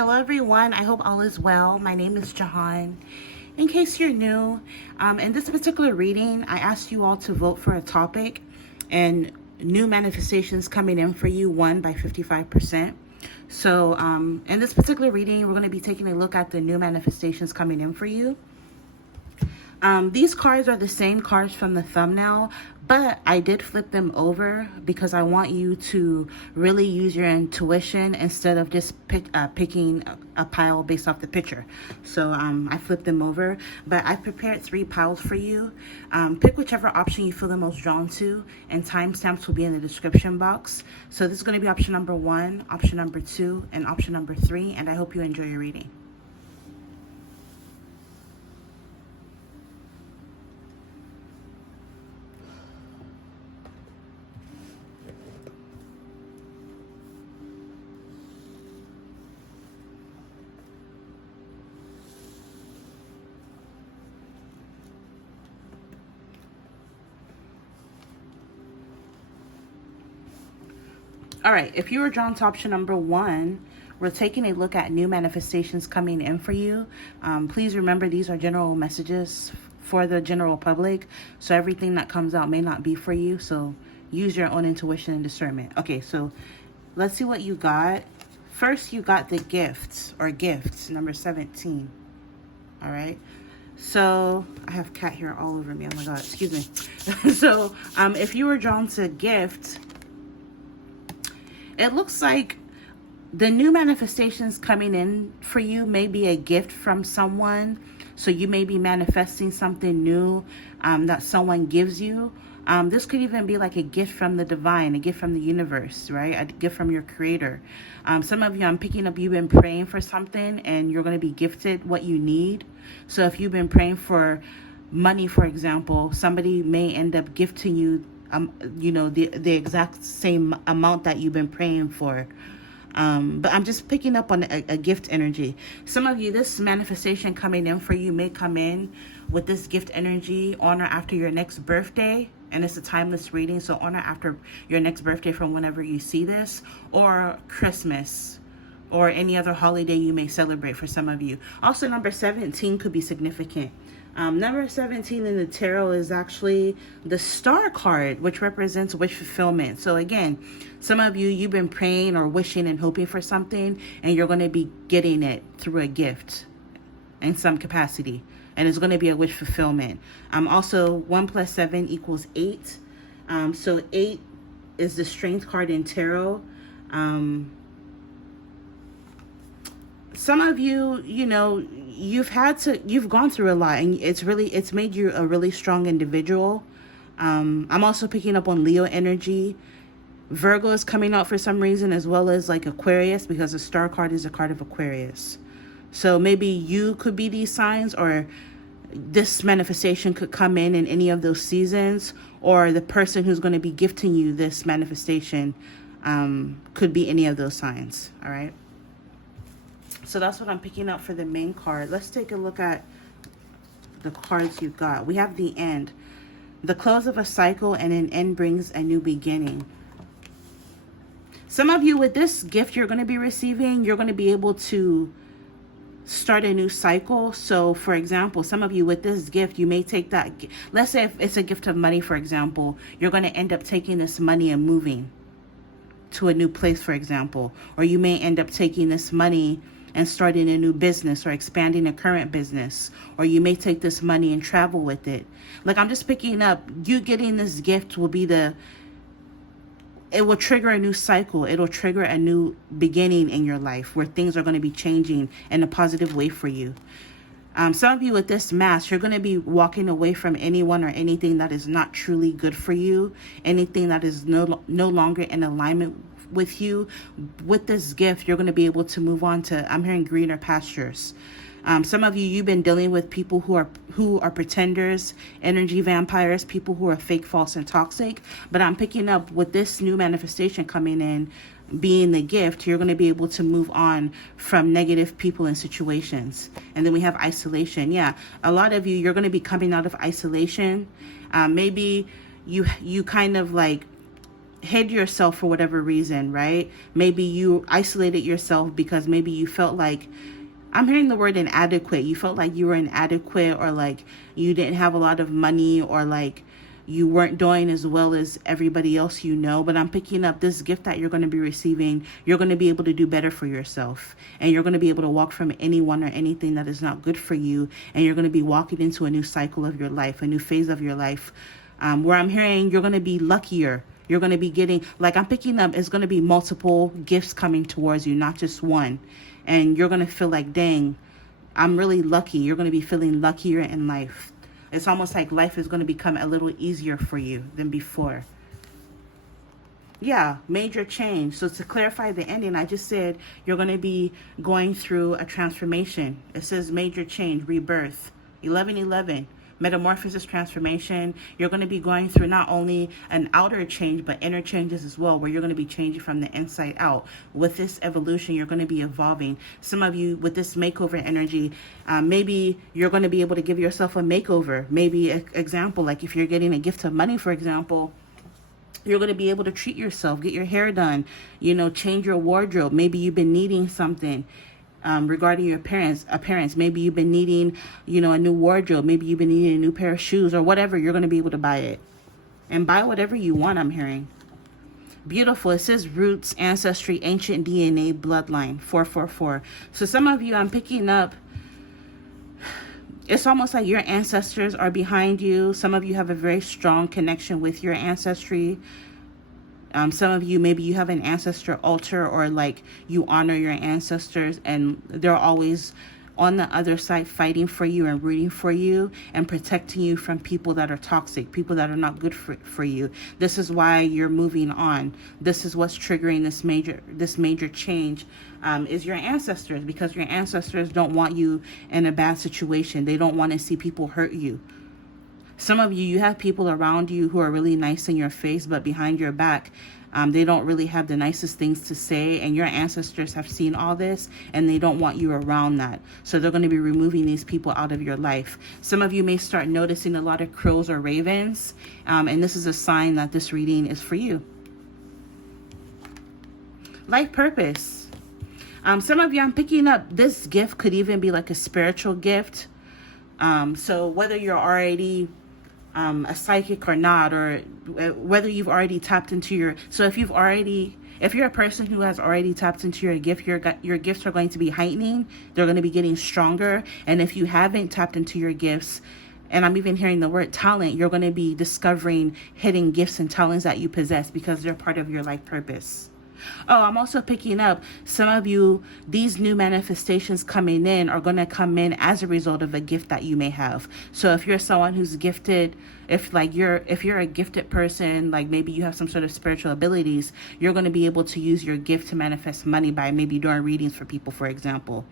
Hello everyone, I hope all is well. My name is Jehan. In case you're new, in this particular reading, I asked you all to vote for a topic and new manifestations coming in for you won by 55%. So in this particular reading, we're going to be taking a look at the new manifestations coming in for you. These cards are the same cards from the thumbnail, but I did flip them over because I want you to really use your intuition instead of just picking a pile based off the picture. So I flipped them over, but I prepared 3 piles for you. Pick whichever option you feel the most drawn to, and timestamps will be in the description box. So this is going to be option number 1, option number 2, and option number 3, and I hope you enjoy your reading. All right, if you were drawn to option number 1, we're taking a look at new manifestations coming in for you. Please remember these are general messages for the general public, so everything that comes out may not be for you, so use your own intuition and discernment. Okay, so let's see what you got. First, you got the gifts, number 17. All right. So I have cat hair all over me. Oh my God, excuse me. So if you were drawn to gift, it looks like the new manifestations coming in for you may be a gift from someone. So you may be manifesting something new that someone gives you. This could even be like a gift from the divine, a gift from the universe, right? A gift from your creator. Some of you, I'm picking up, you've been praying for something and you're going to be gifted what you need. So if you've been praying for money, for example, somebody may end up gifting you the exact same amount that you've been praying for. But I'm just picking up on a gift energy. Some of you, this manifestation coming in for you may come in with this gift energy on or after your next birthday. And it's a timeless reading, so on or after your next birthday from whenever you see this, or Christmas, or any other holiday you may celebrate for some of you. Also, number 17 could be significant. Number 17 in the tarot is actually the Star card, which represents wish fulfillment. So again, some of you, you've been praying or wishing and hoping for something, and you're going to be getting it through a gift in some capacity. And it's going to be a wish fulfillment. Also, 1 + 7 = 8. So 8 is the Strength card in tarot. Some of you, you've gone through a lot, and it's made you a really strong individual. I'm also picking up on Leo energy. Virgo is coming out for some reason, as well as like Aquarius, because the Star card is a card of Aquarius. So maybe you could be these signs, or this manifestation could come in any of those seasons, or the person who's going to be gifting you this manifestation could be any of those signs. All right. So that's what I'm picking up for the main card. Let's take a look at the cards you got. We have the end. The close of a cycle and an end brings a new beginning. Some of you, with this gift you're going to be receiving, you're going to be able to start a new cycle. So for example, some of you with this gift, you may take that, let's say if it's a gift of money, for example, you're going to end up taking this money and moving to a new place, for example. Or you may end up taking this money and starting a new business or expanding a current business. Or you may take this money and travel with it. Like, I'm just picking up, you getting this gift will be it will trigger a new cycle. It'll trigger a new beginning in your life where things are going to be changing in a positive way for you. Some of you with this mask, you're going to be walking away from anyone or anything that is not truly good for you. Anything that is no longer in alignment with you. With this gift, you're going to be able to move on to, I'm hearing, greener pastures. Some of you, you've been dealing with people who are pretenders, energy vampires, people who are fake, false, and toxic. But I'm picking up with this new manifestation coming in, being the gift, you're going to be able to move on from negative people and situations. And then we have isolation. Yeah, a lot of you, you're going to be coming out of isolation. Maybe you kind of like hid yourself for whatever reason, right? Maybe you isolated yourself because maybe you felt like, I'm hearing the word inadequate. You felt like you were inadequate, or like you didn't have a lot of money, or like you weren't doing as well as everybody else you know. But I'm picking up this gift that you're going to be receiving. You're going to be able to do better for yourself. And you're going to be able to walk from anyone or anything that is not good for you. And you're going to be walking into a new cycle of your life, a new phase of your life, where I'm hearing you're going to be luckier. You're going to be getting, like I'm picking up, it's going to be multiple gifts coming towards you, not just one. And you're going to feel like, dang, I'm really lucky. You're going to be feeling luckier in life. It's almost like life is going to become a little easier for you than before. Yeah, major change. So to clarify the ending, I just said you're going to be going through a transformation. It says major change, rebirth, 1111. Metamorphosis, transformation. You're going to be going through not only an outer change, but inner changes as well, where you're going to be changing from the inside out. With this evolution, you're going to be evolving. Some of you, with this makeover energy, maybe you're going to be able to give yourself a makeover. Maybe, example, like if you're getting a gift of money, for example, you're going to be able to treat yourself, get your hair done, change your wardrobe. Maybe you've been needing something. Regarding your appearance, maybe you've been needing, a new wardrobe. Maybe you've been needing a new pair of shoes or whatever. You're going to be able to buy it, and buy whatever you want. I'm hearing beautiful. It says roots, ancestry, ancient DNA, bloodline, 444. So some of you, I'm picking up, it's almost like your ancestors are behind you. Some of you have a very strong connection with your ancestry. Some of you, maybe you have an ancestor altar, or like you honor your ancestors, and they're always on the other side fighting for you and rooting for you and protecting you from people that are toxic, people that are not good for you. This is why you're moving on. This is what's triggering this major change, is your ancestors, because your ancestors don't want you in a bad situation. They don't want to see people hurt you. Some of you, you have people around you who are really nice in your face, but behind your back, they don't really have the nicest things to say. And your ancestors have seen all this, and they don't want you around that. So they're going to be removing these people out of your life. Some of you may start noticing a lot of crows or ravens. And this is a sign that this reading is for you. Life purpose. Some of you, I'm picking up, this gift could even be like a spiritual gift. So whether you're already a psychic or not, or whether you've already tapped into your, so if you're a person who has already tapped into your gift, your gifts are going to be heightening. They're going to be getting stronger. And if you haven't tapped into your gifts, and I'm even hearing the word talent, you're going to be discovering hidden gifts and talents that you possess, because they're part of your life purpose. Oh, I'm also picking up, some of you, these new manifestations coming in are going to come in as a result of a gift that you may have. So if you're someone who's gifted, if you're a gifted person, like maybe you have some sort of spiritual abilities, you're going to be able to use your gift to manifest money by maybe doing readings for people, for example.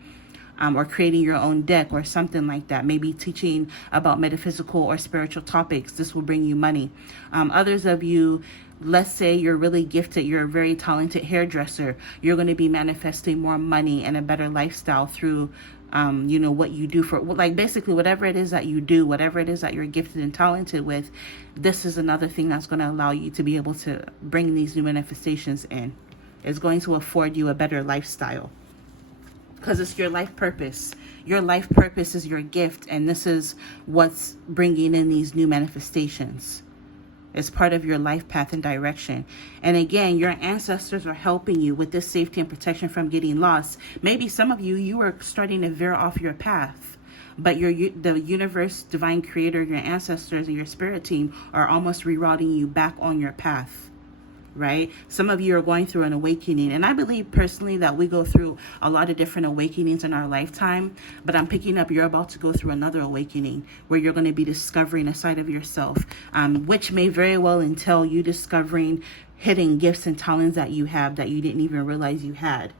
Or creating your own deck or something like that. Maybe teaching about metaphysical or spiritual topics. This will bring you money. Others of you, let's say you're really gifted, you're a very talented hairdresser. You're going to be manifesting more money and a better lifestyle through, what you do for, like basically whatever it is that you do, whatever it is that you're gifted and talented with. This is another thing that's going to allow you to be able to bring these new manifestations in. It's going to afford you a better lifestyle. Because it's your life purpose. Your life purpose is your gift, and this is what's bringing in these new manifestations. It's part of your life path and direction. And again, your ancestors are helping you with this safety and protection from getting lost. Maybe some of you are starting to veer off your path, but the universe, divine creator, your ancestors, and your spirit team are almost rerouting you back on your path. Right? Some of you are going through an awakening, and I believe personally that we go through a lot of different awakenings in our lifetime, but I'm picking up you're about to go through another awakening where you're going to be discovering a side of yourself, which may very well entail you discovering hidden gifts and talents that you have that you didn't even realize you had.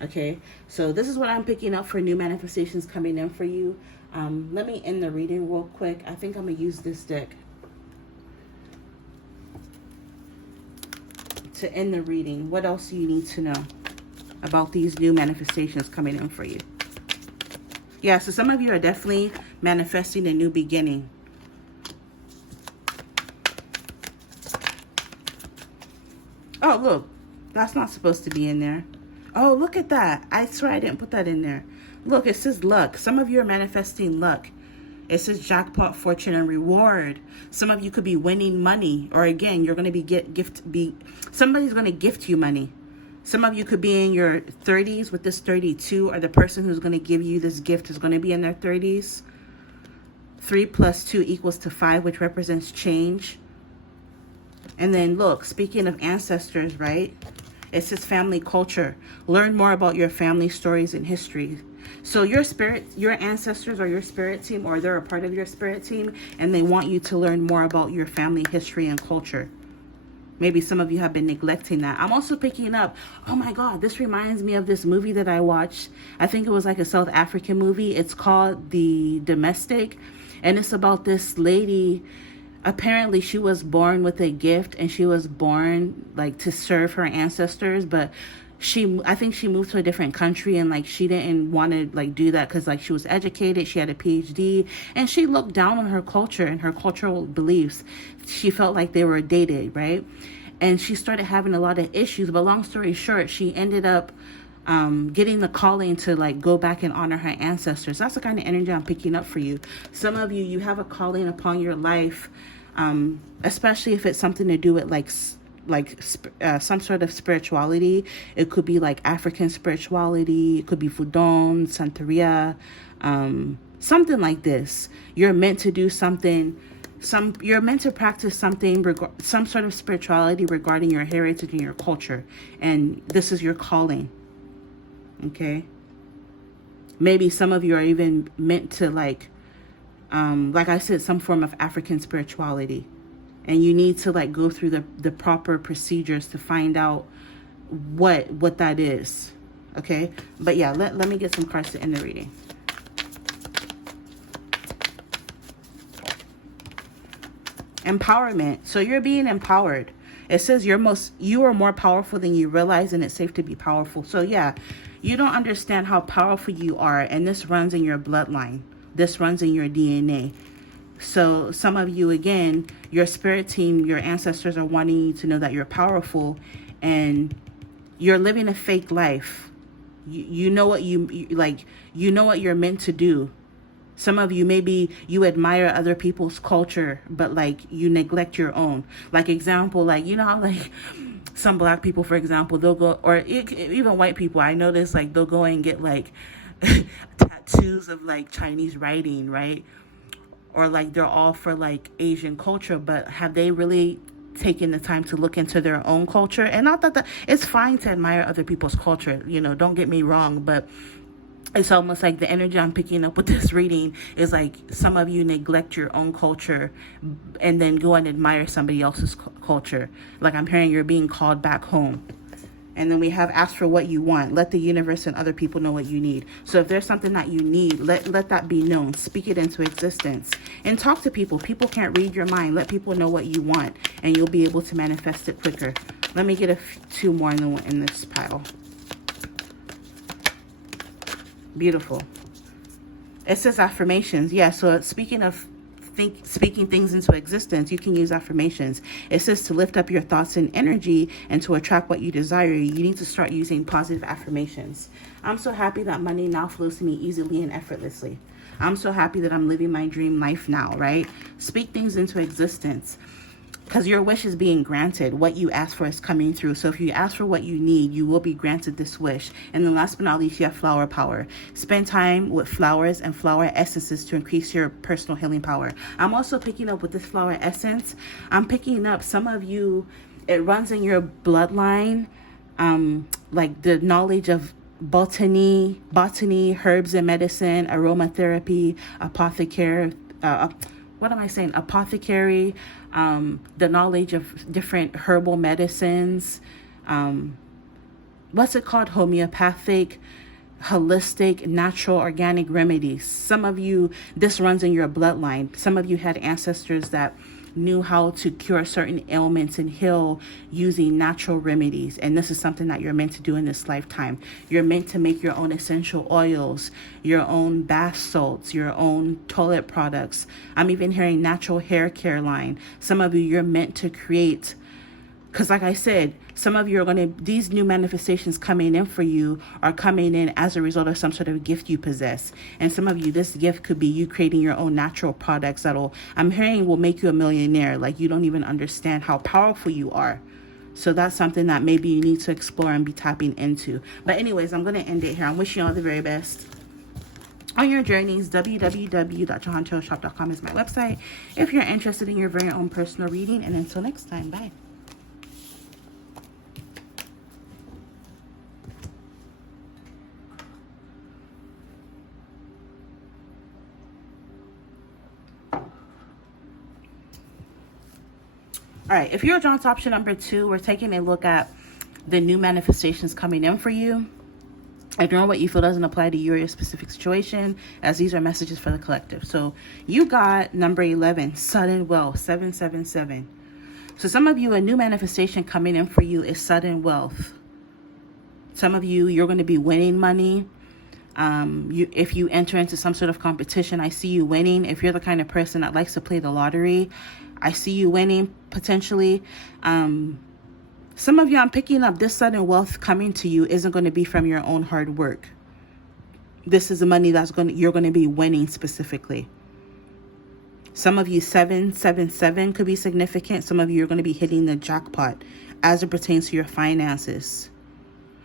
Okay, so this is what I'm picking up for new manifestations coming in for you. Let me end the reading real quick. I think I'm going to use this deck to end the reading. What else do you need to know about these new manifestations coming in for you? Yeah, so some of you are definitely manifesting a new beginning. Oh, look, that's not supposed to be in there. Oh, look at that. I swear I didn't put that in there. Look, it says luck. Some of you are manifesting luck. It says jackpot, fortune, and reward. Some of you could be winning money, or again, you're going to be somebody's going to gift you money. Some of you could be in your 30s with this 32, or the person who's going to give you this gift is going to be in their 30s. 3 plus 2 equals to 5, which represents change. And then look, speaking of ancestors, right? It says family culture. Learn more about your family stories and history. So your ancestors are your spirit team, or they're a part of your spirit team, and they want you to learn more about your family history and culture. Maybe some of you have been neglecting that. I'm also picking up, oh my God, this reminds me of this movie that I watched. I think it was like a South African movie. It's called The Domestic, and it's about this lady. Apparently she was born with a gift, and she was born like to serve her ancestors, but I think she moved to a different country, and like she didn't want to like do that because like she was educated, she had a PhD, and she looked down on her culture and her cultural beliefs. She felt like they were dated, right? And she started having a lot of issues, but long story short, she ended up getting the calling to like go back and honor her ancestors. That's the kind of energy I'm picking up for you. Some of you have a calling upon your life, especially if it's something to do with some sort of spirituality. It could be like African spirituality. It could be Fudon, Santeria, something like this. You're meant to do something. You're meant to practice something, some sort of spirituality regarding your heritage and your culture, and this is your calling. Okay. Maybe some of you are even meant to like I said, some form of African spirituality. And you need to like go through the proper procedures to find out what that is. Okay. But yeah, let me get some cards to end the reading. Empowerment. So you're being empowered. It says you are more powerful than you realize, and it's safe to be powerful. So yeah, you don't understand how powerful you are, and this runs in your bloodline. This runs in your DNA. So some of you, again, your spirit team, your ancestors are wanting you to know that you're powerful, and you're living a fake life. You know what you know what you're meant to do. Some of you, maybe you admire other people's culture, but like you neglect your own. Like example, like, you know how like some black people, for example, they'll go, or even white people, I notice like they'll go and get like tattoos of like Chinese writing, right? Or like they're all for like Asian culture, but have they really taken the time to look into their own culture? And not that it's fine to admire other people's culture, don't get me wrong, but it's almost like the energy I'm picking up with this reading is like some of you neglect your own culture and then go and admire somebody else's culture. Like I'm hearing you're being called back home. And then we have ask for what you want. Let the universe and other people know what you need. So if there's something that you need, let that be known. Speak it into existence. And talk to people. People can't read your mind. Let people know what you want, and you'll be able to manifest it quicker. Let me get two more in this pile. Beautiful. It says affirmations. Yeah, so speaking of speaking things into existence, you can use affirmations. It says to lift up your thoughts and energy and to attract what you desire, you need to start using positive affirmations. I'm so happy that money now flows to me easily and effortlessly. I'm so happy that I'm living my dream life now, right? Speak things into existence. Because your wish is being granted. What you ask for is coming through. So if you ask for what you need, you will be granted this wish. And then last but not least, you have flower power. Spend time with flowers and flower essences to increase your personal healing power. I'm also picking up with this flower essence. I'm picking up some of you, it runs in your bloodline, like the knowledge of botany, herbs and medicine, aromatherapy, apothecary, apothecary, the knowledge of different herbal medicines, what's it called? Homeopathic, holistic, natural, organic remedies. Some of you, this runs in your bloodline. Some of you had ancestors that knew how to cure certain ailments and heal using natural remedies. And this is something that you're meant to do in this lifetime. You're meant to make your own essential oils, your own bath salts, your own toilet products. I'm even hearing natural hair care line. Some of you, you're meant to create, because like I said, Some of you are going to, these new manifestations coming in for you are coming in as a result of some sort of gift you possess. And some of you, this gift could be you creating your own natural products that'll, I'm hearing, will make you a millionaire. Like, you don't even understand how powerful you are. So that's something that maybe you need to explore and be tapping into. But anyways, I'm going to end it here. I'm wishing you all the very best on your journeys. www.jehantarotshop.com is my website if you're interested in your very own personal reading. And until next time, bye. All right, if you're drawn to option number 2, we're taking a look at the new manifestations coming in for you. Ignore what you feel doesn't apply to you or your specific situation, as these are messages for the collective. So you got number 11, sudden wealth, 777. So some of you, a new manifestation coming in for you is sudden wealth. Some of you, you're going to be winning money. If you enter into some sort of competition, I see you winning. If you're the kind of person that likes to play the lottery, I see you winning potentially. Some of you, I'm picking up this sudden wealth coming to you isn't going to be from your own hard work. This is the money you're going to be winning specifically. Some of you, 777 could be significant. Some of you are going to be hitting the jackpot as it pertains to your finances,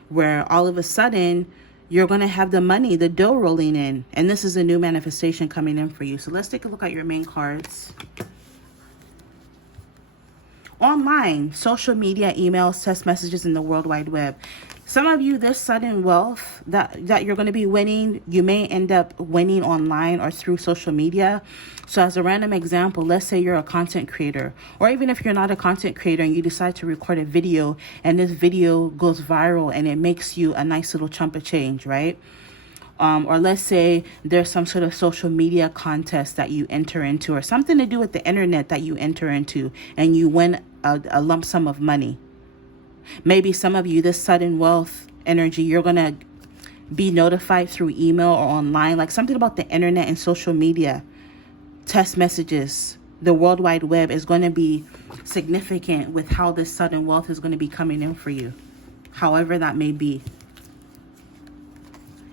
where all of a sudden you're going to have the money, the dough rolling in. And this is a new manifestation coming in for you. So let's take a look at your main cards. Online, social media, emails, text messages, in the World Wide Web. Some of you, this sudden wealth that you're going to be winning, you may end up winning online or through social media. So as a random example, let's say you're a content creator, or even if you're not a content creator and you decide to record a video and this video goes viral and it makes you a nice little chunk of change, right? Or let's say there's some sort of social media contest that you enter into, or something to do with the internet that you enter into, and you win a lump sum of money. Maybe some of you, this sudden wealth energy, you're going to be notified through email or online, like something about the internet and social media, text messages. The World Wide Web is going to be significant with how this sudden wealth is going to be coming in for you, however that may be.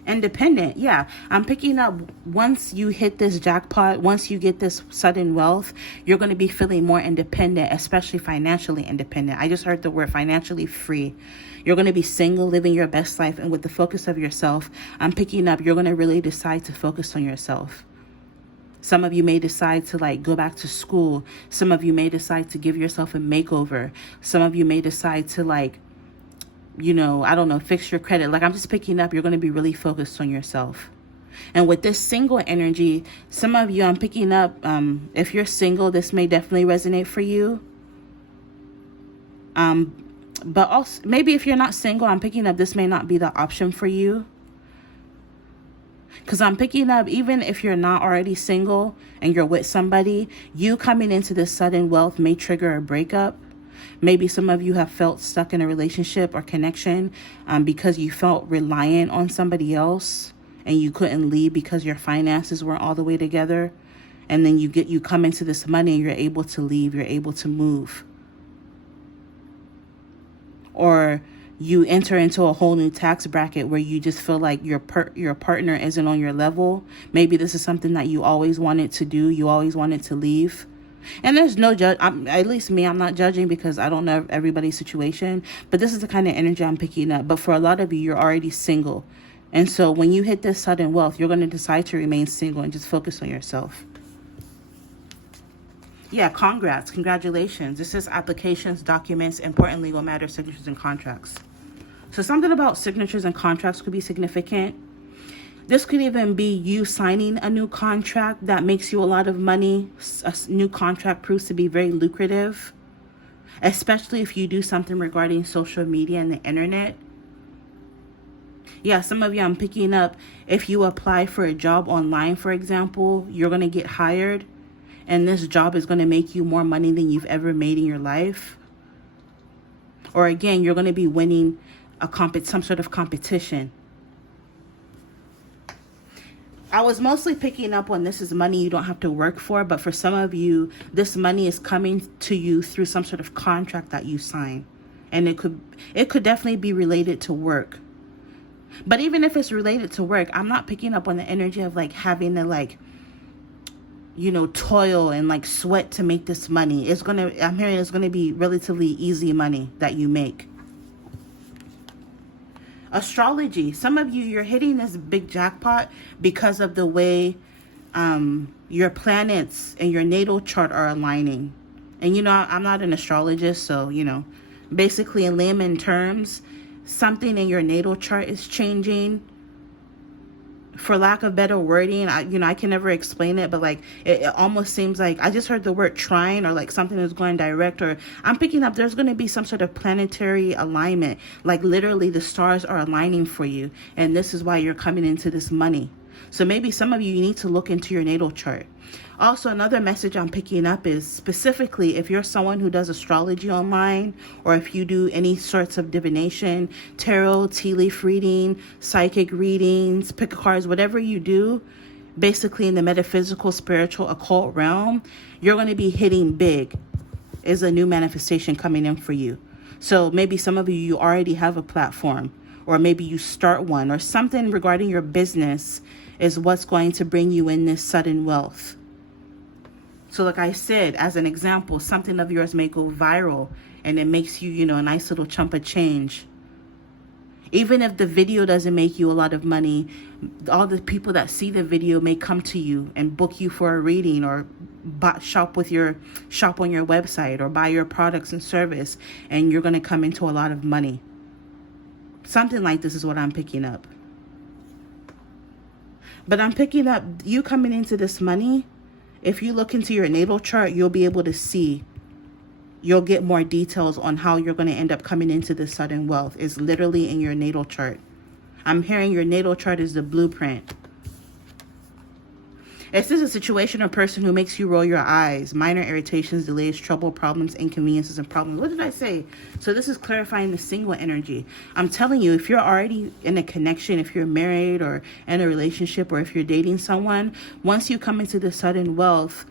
Independent, yeah, I'm picking up once you hit this jackpot, once you get this sudden wealth, you're going to be feeling more independent, especially financially independent. I just heard the word financially free. You're going to be single, living your best life, and with the focus of yourself, I'm picking up you're going to really decide to focus on yourself. Some of you may decide to go back to school. Some of you may decide to give yourself a makeover. Some of you may decide to I don't know, fix your credit. I'm just picking up, you're going to be really focused on yourself. And with this single energy, some of you, I'm picking up, if you're single, this may definitely resonate for you. But also, maybe if you're not single, I'm picking up this may not be the option for you. Because I'm picking up, even if you're not already single and you're with somebody, you coming into this sudden wealth may trigger a breakup. Maybe some of you have felt stuck in a relationship or connection because you felt reliant on somebody else and you couldn't leave because your finances weren't all the way together. And then you come into this money and you're able to leave, you're able to move. Or you enter into a whole new tax bracket where you just feel like your partner isn't on your level. Maybe this is something that you always wanted to do, you always wanted to leave. And there's no at least me, I'm not judging because I don't know everybody's situation, but this is the kind of energy I'm picking up. But for a lot of you, you're already single. And so when you hit this sudden wealth, you're going to decide to remain single and just focus on yourself. Yeah, congratulations. This is applications, documents, important legal matters, signatures, and contracts. So something about signatures and contracts could be significant. This could even be you signing a new contract that makes you a lot of money. A new contract proves to be very lucrative, especially if you do something regarding social media and the internet. Yeah, some of you, I'm picking up, if you apply for a job online, for example, you're going to get hired, and this job is going to make you more money than you've ever made in your life. Or again, you're going to be winning some sort of competition. I was mostly picking up on this is money you don't have to work for, but for some of you, this money is coming to you through some sort of contract that you sign. And it could definitely be related to work. But even if it's related to work, I'm not picking up on the energy of like having to like, toil and like sweat to make this money. I'm hearing it's gonna be relatively easy money that you make. Astrology. Some of you, you're hitting this big jackpot because of the way your planets and your natal chart are aligning. And I'm not an astrologist, so basically in layman terms, something in your natal chart is changing. For lack of better wording, I can never explain it, but like it almost seems like I just heard the word trine, or like something is going direct, or I'm picking up there's going to be some sort of planetary alignment, like literally the stars are aligning for you, and this is why you're coming into this money. So maybe some of you need to look into your natal chart. Also, another message I'm picking up is specifically if you're someone who does astrology online, or if you do any sorts of divination, tarot, tea leaf reading, psychic readings, pick cards, whatever you do, basically in the metaphysical, spiritual, occult realm, you're going to be hitting big. Is a new manifestation coming in for you. So maybe some of you already have a platform, or maybe you start one, or something regarding your business is what's going to bring you in this sudden wealth. So like I said, as an example, something of yours may go viral and it makes you, a nice little chunk of change. Even if the video doesn't make you a lot of money, all the people that see the video may come to you and book you for a reading, or shop on your website, or buy your products and service, and you're going to come into a lot of money. Something like this is what I'm picking up. But I'm picking up you coming into this money. If you look into your natal chart, you'll be able to see. You'll get more details on how you're going to end up coming into this sudden wealth. It's literally in your natal chart. I'm hearing your natal chart is the blueprint. This is a situation or person who makes you roll your eyes. Minor irritations, delays, trouble, problems, inconveniences, and problems. What did I say? So this is clarifying the single energy. I'm telling you, if you're already in a connection, if you're married or in a relationship, or if you're dating someone, once you come into the sudden wealth,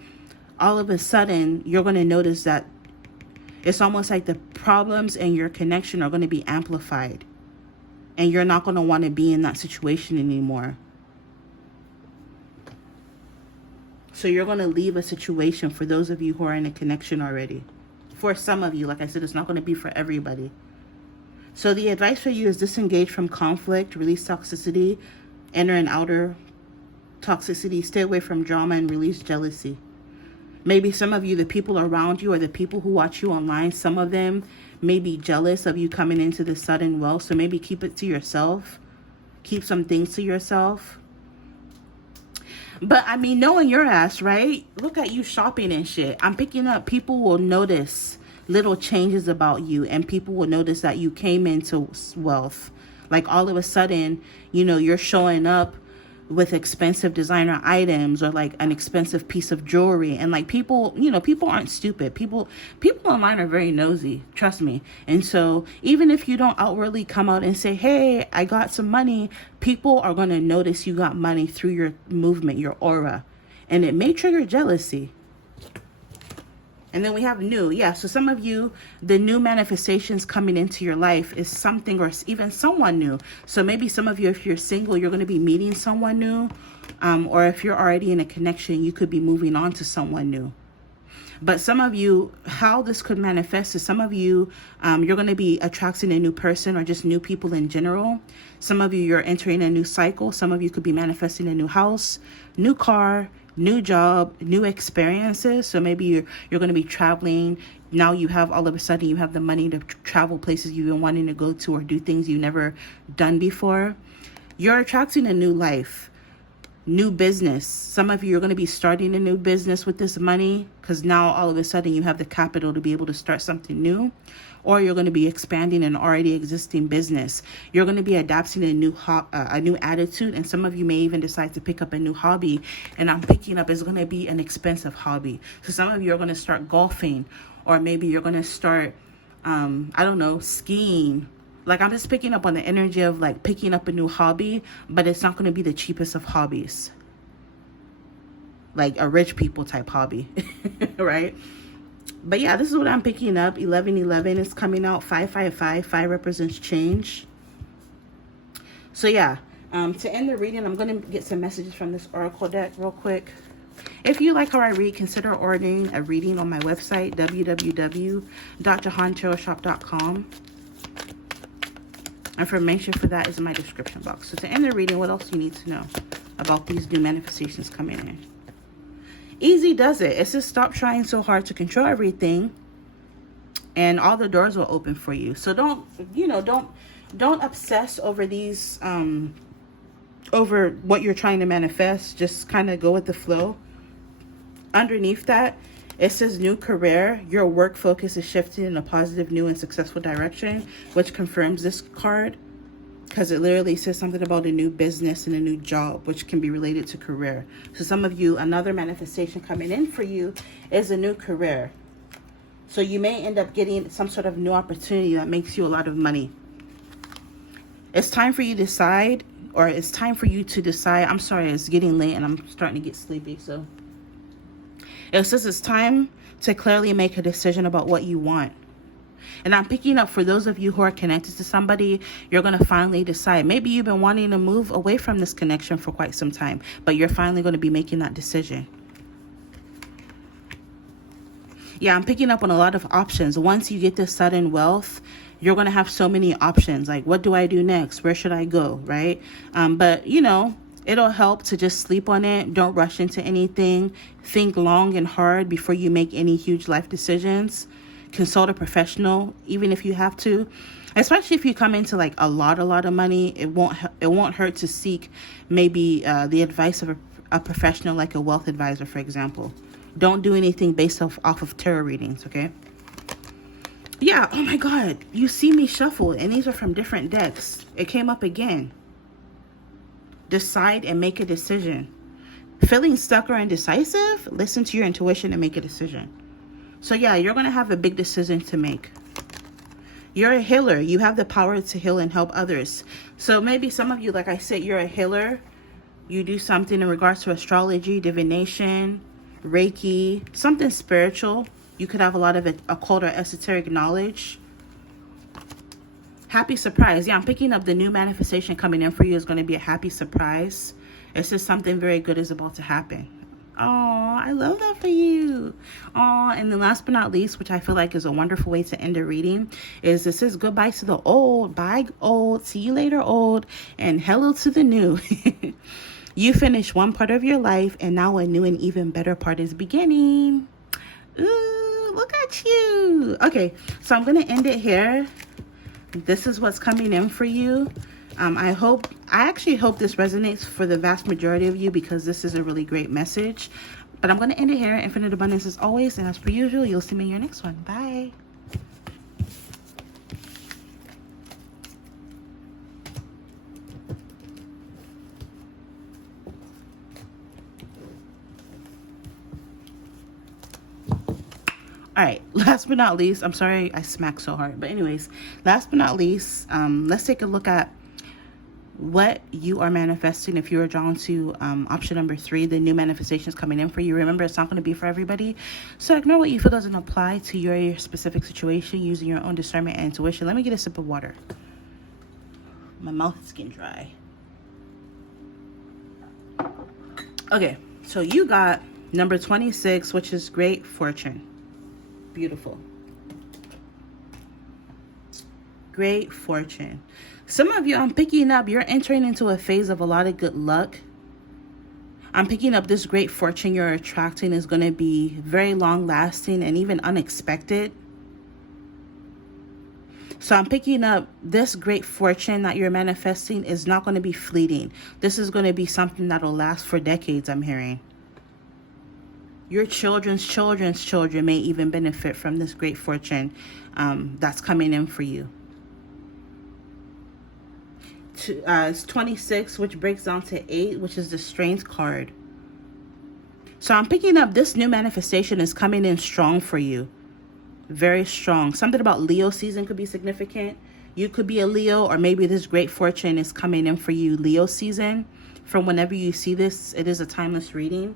all of a sudden, you're going to notice that it's almost like the problems in your connection are going to be amplified. And you're not going to want to be in that situation anymore. So you're going to leave a situation, for those of you who are in a connection already. For some of you, like I said, it's not going to be for everybody. So the advice for you is disengage from conflict, release toxicity, inner and outer toxicity, stay away from drama, and release jealousy. Maybe some of you, the people around you or the people who watch you online, some of them may be jealous of you coming into this sudden wealth. So maybe keep it to yourself. Keep some things to yourself. But I mean, knowing your ass, right? Look at you shopping and shit. I'm picking up people will notice little changes about you, and people will notice that you came into wealth. Like all of a sudden, you're showing up with expensive designer items, or like an expensive piece of jewelry, and like people aren't stupid. People online are very nosy, trust me. And so even if you don't outwardly come out and say, hey, I got some money, people are going to notice you got money through your movement, your aura, and it may trigger jealousy. And then we have new. Yeah, so some of you, the new manifestations coming into your life is something, or even someone new. So maybe some of you, if you're single, you're going to be meeting someone new. Or if you're already in a connection, you could be moving on to someone new. But some of you, how this could manifest is some of you, you're going to be attracting a new person, or just new people in general. Some of you, you're entering a new cycle. Some of you could be manifesting a new house, new car, new job, new experiences. So maybe you're going to be traveling. Now you have, all of a sudden, you have the money to travel places you've been wanting to go to, or do things you've never done before. You're attracting a new life, new business. Some of you are going to be starting a new business with this money, because now all of a sudden you have the capital to be able to start something new. Or you're going to be expanding an already existing business. You're going to be adopting a new attitude, and some of you may even decide to pick up a new hobby. And I'm picking up is going to be an expensive hobby. So some of you are going to start golfing, or maybe you're going to start, skiing. Like, I'm just picking up on the energy of like picking up a new hobby, but it's not going to be the cheapest of hobbies. Like a rich people type hobby, right? But yeah, this is what I'm picking up. 1111 is coming out. 555. 5 represents change. So yeah, to end the reading, I'm going to get some messages from this oracle deck real quick. If you like how I read, consider ordering a reading on my website, www.jehantarotshop.com. Information for that is in my description box. So to end the reading, what else do you need to know about these new manifestations coming in? Easy does it. It says stop trying so hard to control everything, and all the doors will open for you. So don't obsess over these over what you're trying to manifest. Just kind of go with the flow. Underneath that, it says new career. Your work focus is shifting in a positive, new, and successful direction, which confirms this card, because it literally says something about a new business and a new job, which can be related to career. So some of you, another manifestation coming in for you is a new career. So you may end up getting some sort of new opportunity that makes you a lot of money. It's time for you to decide, or it's time for you to decide. I'm sorry, it's getting late and I'm starting to get sleepy. So it says it's time to clearly make a decision about what you want. And I'm picking up for those of you who are connected to somebody, you're going to finally decide. Maybe you've been wanting to move away from this connection for quite some time, but you're finally going to be making that decision. Yeah, I'm picking up on a lot of options. Once you get this sudden wealth, you're going to have so many options. Like, what do I do next? Where should I go? Right? But, it'll help to just sleep on it. Don't rush into anything. Think long and hard before you make any huge life decisions. Consult a professional, even if you have to. Especially if you come into like a lot of money, it won't hurt to seek maybe the advice of a professional, like a wealth advisor, for example. Don't do anything based off of tarot readings, okay? Yeah, oh my God. You see me shuffle, and these are from different decks. It came up again. Decide and make a decision. Feeling stuck or indecisive? Listen to your intuition and make a decision. So yeah, you're going to have a big decision to make. You're a healer. You have the power to heal and help others. So maybe some of you, like I said, you're a healer. You do something in regards to astrology, divination, Reiki, something spiritual. You could have a lot of occult or esoteric knowledge. Happy surprise. Yeah, I'm picking up the new manifestation coming in for you is going to be a happy surprise. It's just something very good is about to happen. Oh, I love that for you. Oh, and then last but not least, which I feel like is a wonderful way to end a reading, is this is goodbye to the old. Bye, old. See you later, old. And hello to the new. You finished one part of your life, and now a new and even better part is beginning. Ooh, look at you. Okay, so I'm going to end it here. This is what's coming in for you. I actually hope this resonates for the vast majority of you, because this is a really great message. But I'm going to end it here. Infinite abundance as always. And as per usual, you'll see me in your next one. Bye. All right, last but not least, I'm sorry I smacked so hard. But anyways, last but not least, let's take a look at what you are manifesting. If you are drawn to option number 3, the new manifestations coming in for you. Remember, it's not going to be for everybody. So ignore what you feel doesn't apply to your specific situation, using your own discernment and intuition. Let me get a sip of water. My mouth is getting dry. Okay, so you got number 26, which is great fortune. Beautiful. Great fortune. Some of you, I'm picking up, you're entering into a phase of a lot of good luck. I'm picking up this great fortune you're attracting is going to be very long lasting and even unexpected. So I'm picking up this great fortune that you're manifesting is not going to be fleeting. This is going to be something that will last for decades, I'm hearing. Your children's children may even benefit from this great fortune that's coming in for you. It's 26, which breaks down to 8, which is the Strength card. So I'm picking up this new manifestation is coming in strong for you. Very strong. Something about Leo season could be significant. You could be a Leo, or maybe this great fortune is coming in for you Leo season. From whenever you see this, it is a timeless reading.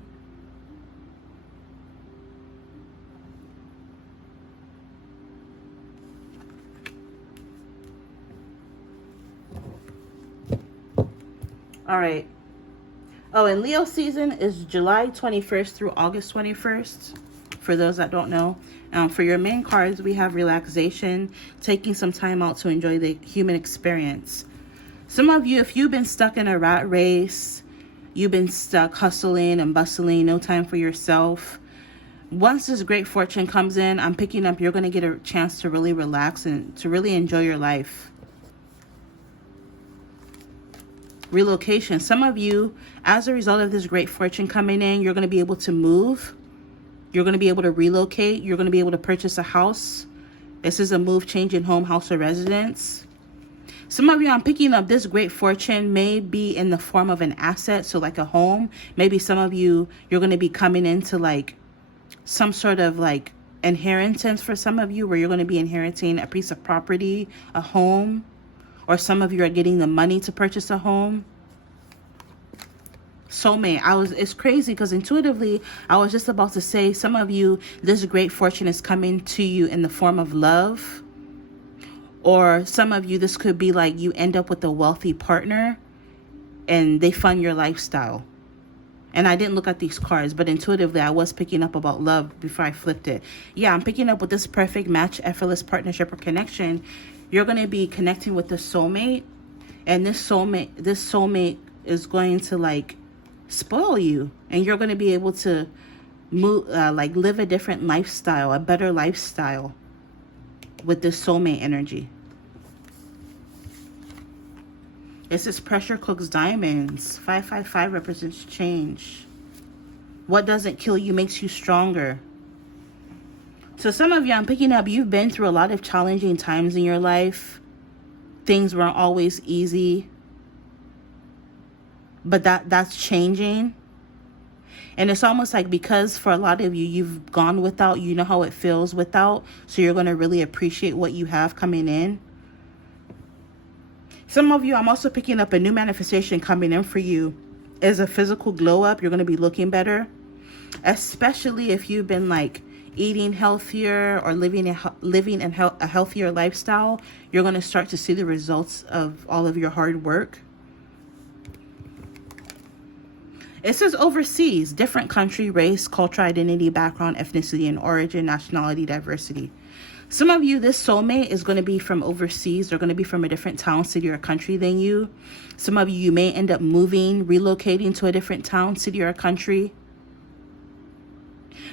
All right. Oh, and Leo season is July 21st through August 21st. For those that don't know. For your main cards, we have relaxation, taking some time out to enjoy the human experience. Some of you, if you've been stuck in a rat race, you've been stuck hustling and bustling, no time for yourself. Once this great fortune comes in, I'm picking up, you're going to get a chance to really relax and to really enjoy your life. Relocation. Some of you, as a result of this great fortune coming in, you're going to be able to move. You're going to be able to relocate. You're going to be able to purchase a house. This is a move, change in home, house, or residence. Some of you, I'm picking up this great fortune may be in the form of an asset, so like a home. Maybe some of you, you're going to be coming into like some sort of like inheritance for some of you, where you're going to be inheriting a piece of property, a home, or some of you are getting the money to purchase a home. Soulmate. It's crazy because intuitively, I was just about to say, some of you, this great fortune is coming to you in the form of love. Or some of you, this could be like you end up with a wealthy partner and they fund your lifestyle. And I didn't look at these cards, but intuitively I was picking up about love before I flipped it. Yeah, I'm picking up with this perfect match, effortless partnership or connection. You're going to be connecting with the soulmate, and this soulmate is going to like spoil you, and you're going to be able to move, like live a different lifestyle, a better lifestyle with this soulmate energy. This is pressure cooks diamonds. 555 represents change. What doesn't kill you makes you stronger. So some of you, I'm picking up, you've been through a lot of challenging times in your life. Things weren't always easy. But that's changing. And it's almost like, because for a lot of you, you've gone without, you know how it feels without. So you're going to really appreciate what you have coming in. Some of you, I'm also picking up a new manifestation coming in for you is a physical glow up. You're going to be looking better, especially if you've been like eating healthier or living a healthier lifestyle. You're going to start to see the results of all of your hard work. It says overseas, different country, race, culture, identity, background, ethnicity, and origin, nationality, diversity. Some of you, this soulmate is going to be from overseas. They're going to be from a different town, city, or country than you. Some of you, you may end up moving, relocating to a different town, city, or country.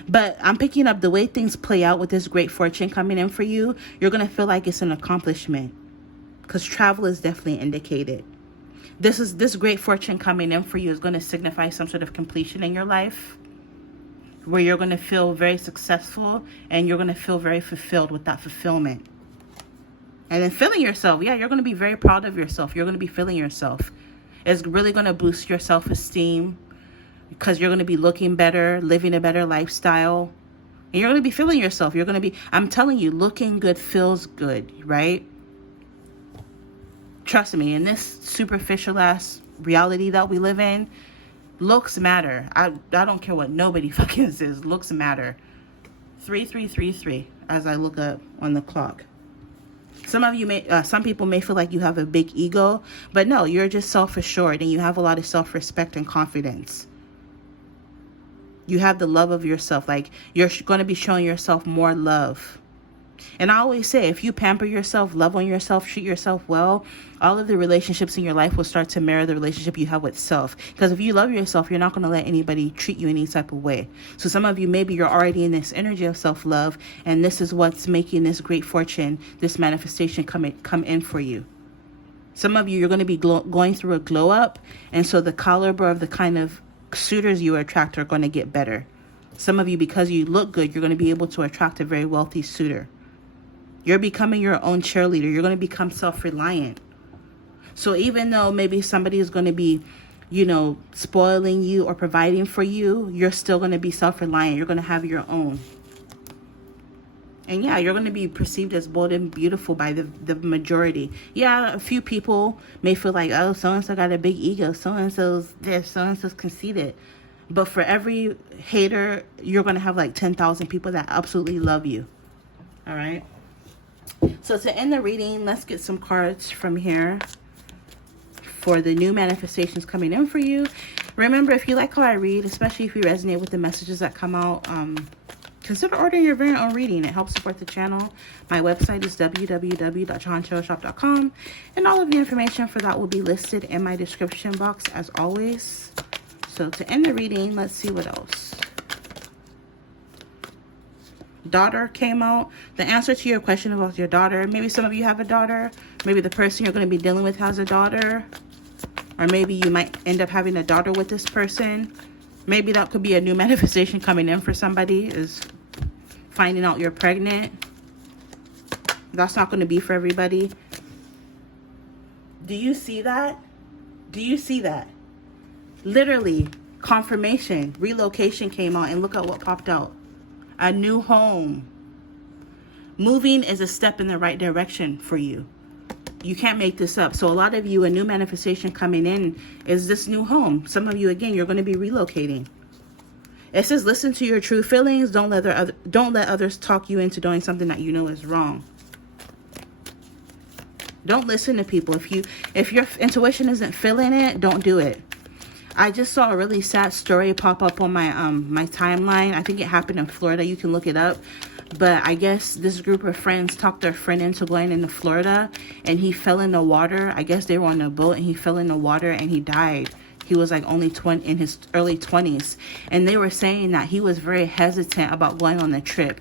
But I'm picking up the way things play out with this great fortune coming in for you. You're going to feel like it's an accomplishment, because travel is definitely indicated. This great fortune coming in for you is going to signify some sort of completion in your life, where you're going to feel very successful and you're going to feel very fulfilled with that fulfillment. And then feeling yourself. Yeah, you're going to be very proud of yourself. You're going to be feeling yourself. It's really going to boost your self-esteem, because you're going to be looking better, living a better lifestyle. And you're going to be feeling yourself. You're going to be, I'm telling you, looking good feels good, right? Trust me, in this superficial ass reality that we live in, looks matter. I don't care what nobody fucking says. Looks matter. 3333 as I look up on the clock. Some people may feel like you have a big ego, but no, you're just self-assured and you have a lot of self-respect and confidence. You have the love of yourself. Like, you're going to be showing yourself more love. And I always say, if you pamper yourself, love on yourself, treat yourself well, all of the relationships in your life will start to mirror the relationship you have with self. Because if you love yourself, you're not going to let anybody treat you any type of way. So some of you, maybe you're already in this energy of self-love, and this is what's making this great fortune, this manifestation come in for you. Some of you, you're going to be going through a glow up, and so the caliber of the kind of suitors you attract are going to get better. Some of you, because you look good, you're going to be able to attract a very wealthy suitor. You're becoming your own cheerleader. You're going to become self-reliant. So even though maybe somebody is going to be, spoiling you or providing for you, you're still going to be self-reliant. You're going to have your own. And yeah, you're going to be perceived as bold and beautiful by the majority. Yeah, a few people may feel like, oh, so-and-so got a big ego. So-and-so's this, so-and-so's conceited. But for every hater, you're going to have like 10,000 people that absolutely love you. All right. So to end the reading, let's get some cards from here for the new manifestations coming in for you. Remember, if you like how I read, especially if you resonate with the messages that come out, consider ordering your very own reading. It helps support the channel. My website is www.jehantarotshop.com, and all of the information for that will be listed in my description box as always. So to end the reading, let's see what else. Daughter came out. The answer to your question about your daughter. Maybe some of you have a daughter. Maybe the person you're going to be dealing with has a daughter. Or maybe you might end up having a daughter with this person. Maybe that could be a new manifestation coming in for somebody, is finding out you're pregnant. That's not going to be for everybody. Do you see that? Do you see that? Literally, confirmation, relocation came out, and look at what popped out. A new home. Moving is a step in the right direction for you. You can't make this up. So a lot of you, a new manifestation coming in is this new home. Some of you, again, you're going to be relocating. It says, listen to your true feelings. Don't let others talk you into doing something that you know is wrong. Don't listen to people. If your intuition isn't feeling it, don't do it. I just saw a really sad story pop up on my my timeline. I think it happened in Florida. You can look it up. But I guess this group of friends talked their friend into going into Florida, and he fell in the water. I guess they were on a boat, and he fell in the water and he died. He was like only in his early 20s. And they were saying that he was very hesitant about going on the trip.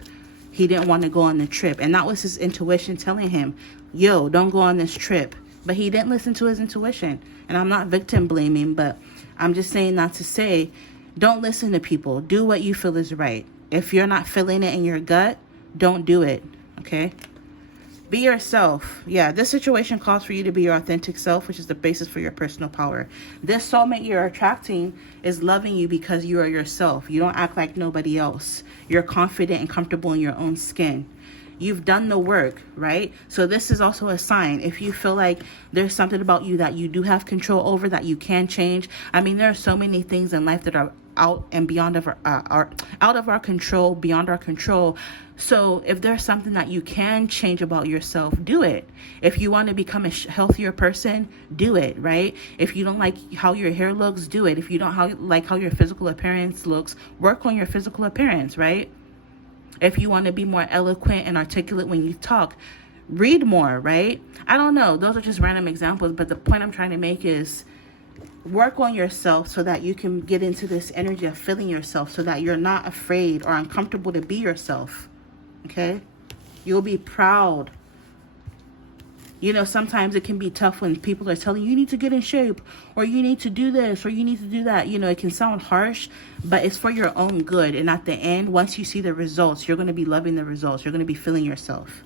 He didn't want to go on the trip. And that was his intuition telling him, yo, don't go on this trip. But he didn't listen to his intuition. And I'm not victim blaming, but I'm just saying that to say, don't listen to people. Do what you feel is right. If you're not feeling it in your gut, don't do it, okay? Be yourself. Yeah, this situation calls for you to be your authentic self, which is the basis for your personal power. This soulmate you're attracting is loving you because you are yourself. You don't act like nobody else. You're confident and comfortable in your own skin. You've done the work, right? So this is also a sign. If you feel like there's something about you that you do have control over, that you can change. I mean, there are so many things in life that are out and beyond of out of our control, beyond our control. So if there's something that you can change about yourself, do it. If you want to become a healthier person, do it, right? If you don't like how your hair looks, do it. If you don't like how your physical appearance looks, work on your physical appearance, right? If you want to be more eloquent and articulate when you talk, read more, right? I don't know. Those are just random examples. But the point I'm trying to make is work on yourself so that you can get into this energy of feeling yourself, so that you're not afraid or uncomfortable to be yourself, okay? You'll be proud. You know, sometimes it can be tough when people are telling you, you need to get in shape, or you need to do this, or you need to do that. You know, it can sound harsh, but it's for your own good. And at the end, once you see the results, you're going to be loving the results. You're going to be feeling yourself.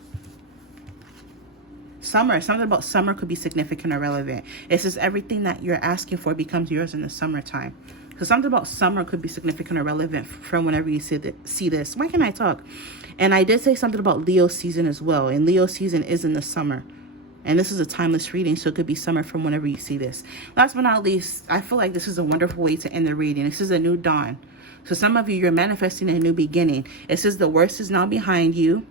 Summer, something about summer could be significant or relevant. It says everything that you're asking for becomes yours in the summertime. So something about summer could be significant or relevant from whenever you see this. Why can't I talk? And I did say something about Leo season as well. And Leo season is in the summer. And this is a timeless reading, so it could be summer from whenever you see this. Last but not least, I feel like this is a wonderful way to end the reading. This is a new dawn. So some of you, you're manifesting a new beginning. It says the worst is now behind you,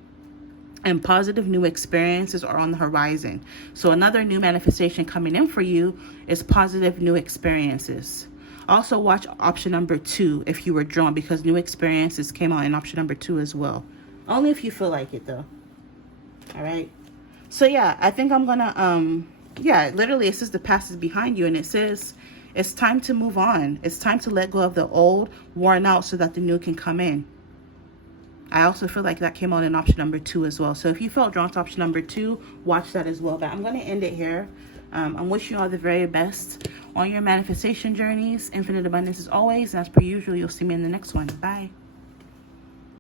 and positive new experiences are on the horizon. So another new manifestation coming in for you is positive new experiences. Also watch option number 2 if you were drawn, because new experiences came out in option number 2 as well. Only if you feel like it though. All right. So yeah, I think I'm gonna, literally it says the past is behind you, and it says it's time to move on. It's time to let go of the old, worn out, so that the new can come in. I also feel like that came out in option number 2 as well. So if you felt drawn to option number 2, watch that as well. But I'm going to end it here. I'm wishing you all the very best on your manifestation journeys. Infinite abundance as always. And as per usual, you'll see me in the next one. Bye.